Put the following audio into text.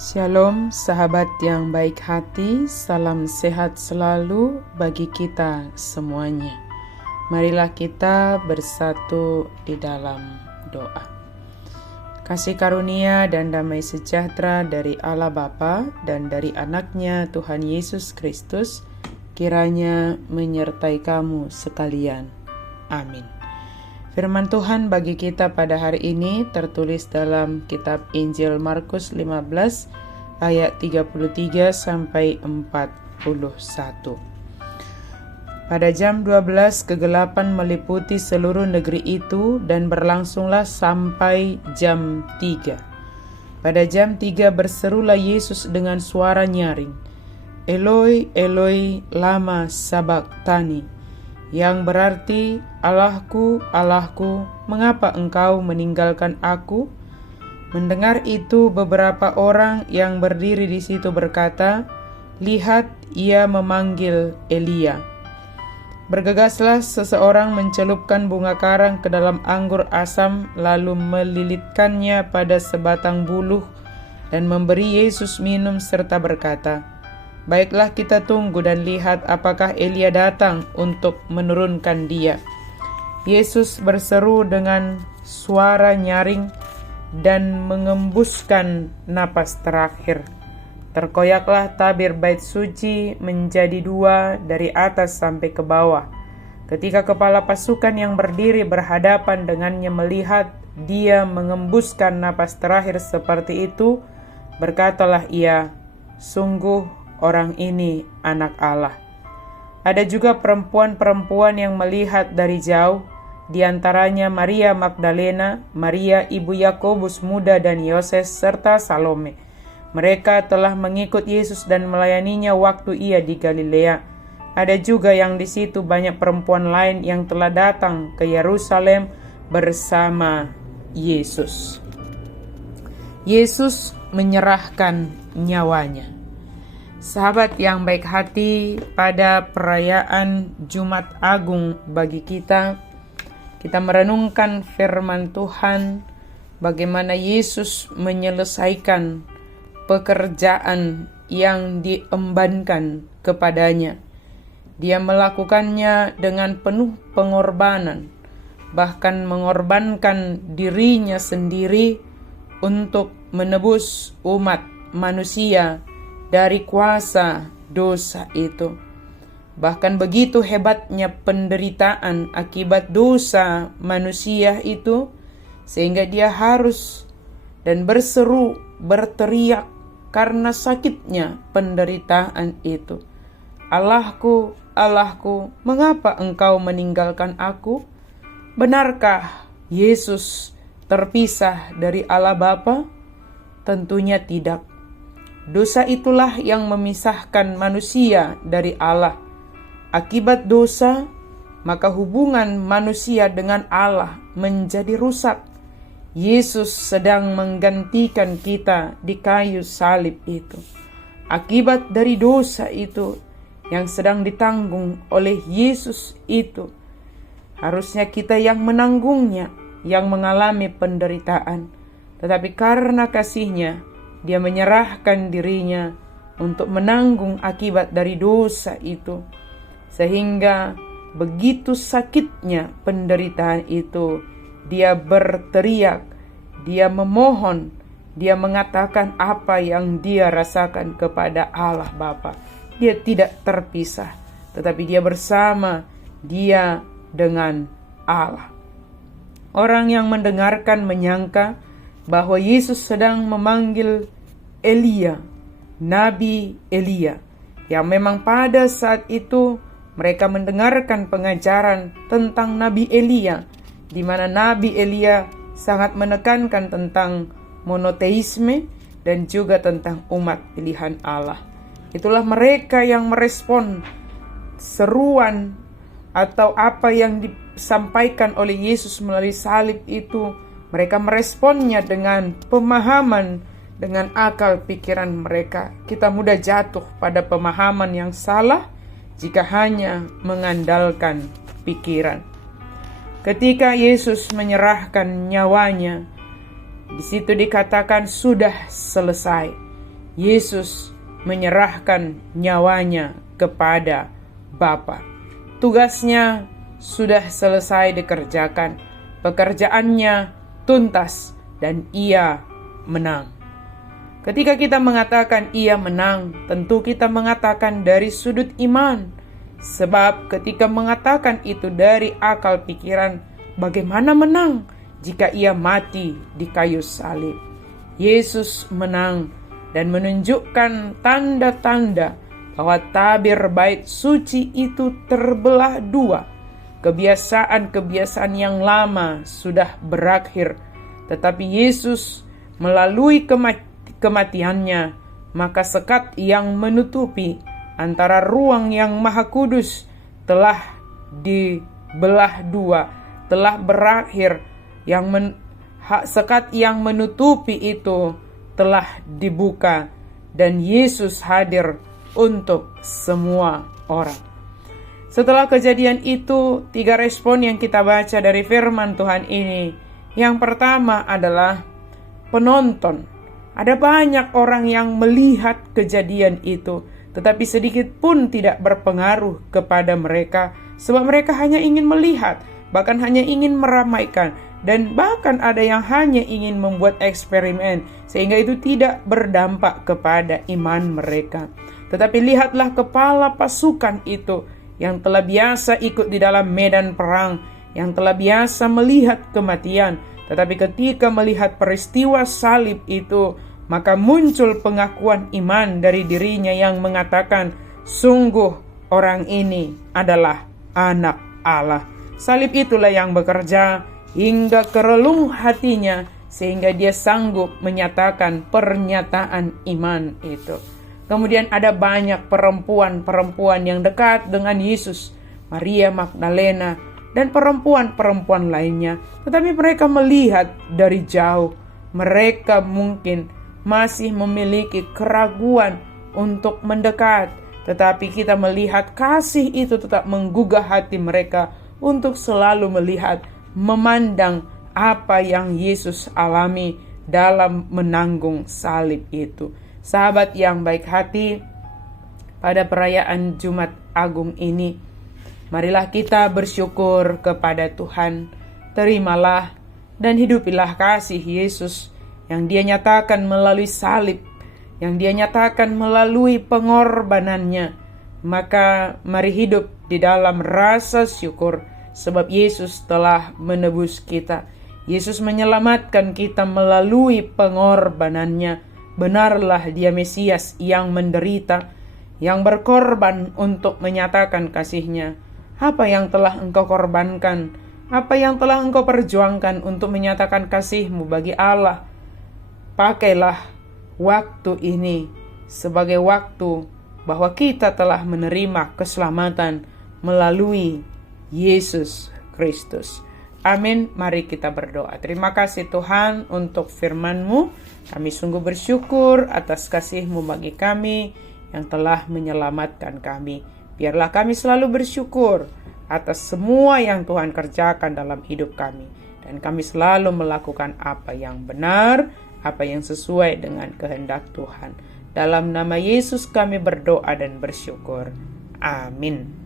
Shalom sahabat yang baik hati, salam sehat selalu bagi kita semuanya. Marilah kita bersatu di dalam doa. Kasih karunia dan damai sejahtera dari Allah Bapa dan dari anaknya Tuhan Yesus Kristus kiranya menyertai kamu sekalian. Amin. Firman Tuhan bagi kita pada hari ini tertulis dalam kitab Injil Markus 15 ayat 33 sampai 41. Pada jam 12 kegelapan meliputi seluruh negeri itu dan berlangsunglah sampai jam 3. Pada jam 3 berserulah Yesus dengan suara nyaring, "Eloi, Eloi, lama sabachthani," yang berarti, "Allahku, Allahku, mengapa engkau meninggalkan aku?" Mendengar itu, beberapa orang yang berdiri di situ berkata, "Lihat, ia memanggil Elia." Bergegaslah seseorang mencelupkan bunga karang ke dalam anggur asam, lalu melilitkannya pada sebatang buluh dan memberi Yesus minum serta berkata, "Baiklah, kita tunggu dan lihat apakah Elia datang untuk menurunkan dia." Yesus berseru dengan suara nyaring dan mengembuskan napas terakhir. Terkoyaklah tabir bait suci menjadi dua dari atas sampai ke bawah. Ketika kepala pasukan yang berdiri berhadapan dengannya melihat dia mengembuskan napas terakhir seperti itu, berkatalah ia, "Sungguh orang ini anak Allah." Ada juga perempuan-perempuan yang melihat dari jauh, di antaranya Maria Magdalena, Maria ibu Yakobus muda dan Yoses, serta Salome. Mereka telah mengikut Yesus dan melayaninya waktu ia di Galilea. Ada juga yang di situ banyak perempuan lain yang telah datang ke Yerusalem bersama Yesus. Yesus menyerahkan nyawanya. Sahabat yang baik hati, pada perayaan Jumat Agung bagi kita merenungkan firman Tuhan, bagaimana Yesus menyelesaikan pekerjaan yang diembankan kepadanya. Dia melakukannya dengan penuh pengorbanan, bahkan mengorbankan dirinya sendiri untuk menebus umat manusia dari kuasa dosa itu. Bahkan begitu hebatnya penderitaan akibat dosa manusia itu, sehingga dia harus dan berseru, berteriak karena sakitnya penderitaan itu, "Allahku, Allahku, mengapa engkau meninggalkan aku?" Benarkah Yesus terpisah dari Allah Bapa? Tentunya tidak. Dosa itulah yang memisahkan manusia dari Allah. Akibat dosa, maka hubungan manusia dengan Allah menjadi rusak. Yesus sedang menggantikan kita di kayu salib itu. Akibat dari dosa itu yang sedang ditanggung oleh Yesus itu, harusnya kita yang menanggungnya, yang mengalami penderitaan. Tetapi karena kasih-Nya, Dia menyerahkan dirinya untuk menanggung akibat dari dosa itu. Sehingga begitu sakitnya penderitaan itu, Dia berteriak, Dia memohon, Dia mengatakan apa yang Dia rasakan kepada Allah Bapa. Dia tidak terpisah, tetapi Dia bersama, Dia dengan Allah. Orang yang mendengarkan menyangka bahwa Yesus sedang memanggil Elia, Nabi Elia, yang memang pada saat itu mereka mendengarkan pengajaran tentang Nabi Elia, di mana Nabi Elia sangat menekankan tentang monoteisme dan juga tentang umat pilihan Allah. Itulah mereka yang merespon seruan atau apa yang disampaikan oleh Yesus melalui salib itu. Mereka meresponnya dengan pemahaman, dengan akal pikiran mereka. Kita mudah jatuh pada pemahaman yang salah jika hanya mengandalkan pikiran. Ketika Yesus menyerahkan nyawanya, di situ dikatakan sudah selesai. Yesus menyerahkan nyawanya kepada Bapa. Tugasnya sudah selesai dikerjakan. Pekerjaannya tuntas dan ia menang. Ketika kita mengatakan ia menang, tentu kita mengatakan dari sudut iman. Sebab ketika mengatakan itu dari akal pikiran, bagaimana menang jika ia mati di kayu salib? Yesus menang dan menunjukkan tanda-tanda bahwa tabir bait suci itu terbelah dua. Kebiasaan-kebiasaan yang lama sudah berakhir, tetapi Yesus melalui kematiannya, maka sekat yang menutupi antara ruang yang maha kudus telah dibelah dua, telah berakhir. Sekat yang menutupi itu telah dibuka dan Yesus hadir untuk semua orang. Setelah kejadian itu, 3 respon yang kita baca dari firman Tuhan ini. Yang pertama adalah penonton. Ada banyak orang yang melihat kejadian itu, tetapi sedikit pun tidak berpengaruh kepada mereka, sebab mereka hanya ingin melihat, bahkan hanya ingin meramaikan, dan bahkan ada yang hanya ingin membuat eksperimen, sehingga itu tidak berdampak kepada iman mereka. Tetapi lihatlah kepala pasukan itu, yang telah biasa ikut di dalam medan perang, yang telah biasa melihat kematian, tetapi ketika melihat peristiwa salib itu, maka muncul pengakuan iman dari dirinya yang mengatakan, sungguh orang ini adalah anak Allah. Salib itulah yang bekerja hingga ke relung hatinya, sehingga dia sanggup menyatakan pernyataan iman itu. Kemudian ada banyak perempuan-perempuan yang dekat dengan Yesus, Maria Magdalena, dan perempuan-perempuan lainnya. Tetapi mereka melihat dari jauh. Mereka mungkin masih memiliki keraguan untuk mendekat. Tetapi kita melihat kasih itu tetap menggugah hati mereka untuk selalu melihat, memandang apa yang Yesus alami dalam menanggung salib itu. Sahabat yang baik hati, pada perayaan Jumat Agung ini, marilah kita bersyukur kepada Tuhan. Terimalah dan hidupilah kasih Yesus yang Dia nyatakan melalui salib, yang Dia nyatakan melalui pengorbanannya. Maka mari hidup di dalam rasa syukur, sebab Yesus telah menebus kita. Yesus menyelamatkan kita melalui pengorbanannya. Benarlah Dia Mesias yang menderita, yang berkorban untuk menyatakan kasih-Nya. Apa yang telah engkau korbankan? Apa yang telah engkau perjuangkan untuk menyatakan kasih-Mu bagi Allah? Pakailah waktu ini sebagai waktu bahwa kita telah menerima keselamatan melalui Yesus Kristus. Amin. Mari kita berdoa. Terima kasih Tuhan untuk firman-Mu. Kami sungguh bersyukur atas kasih-Mu bagi kami yang telah menyelamatkan kami. Biarlah kami selalu bersyukur atas semua yang Tuhan kerjakan dalam hidup kami. Dan kami selalu melakukan apa yang benar, apa yang sesuai dengan kehendak Tuhan. Dalam nama Yesus kami berdoa dan bersyukur. Amin.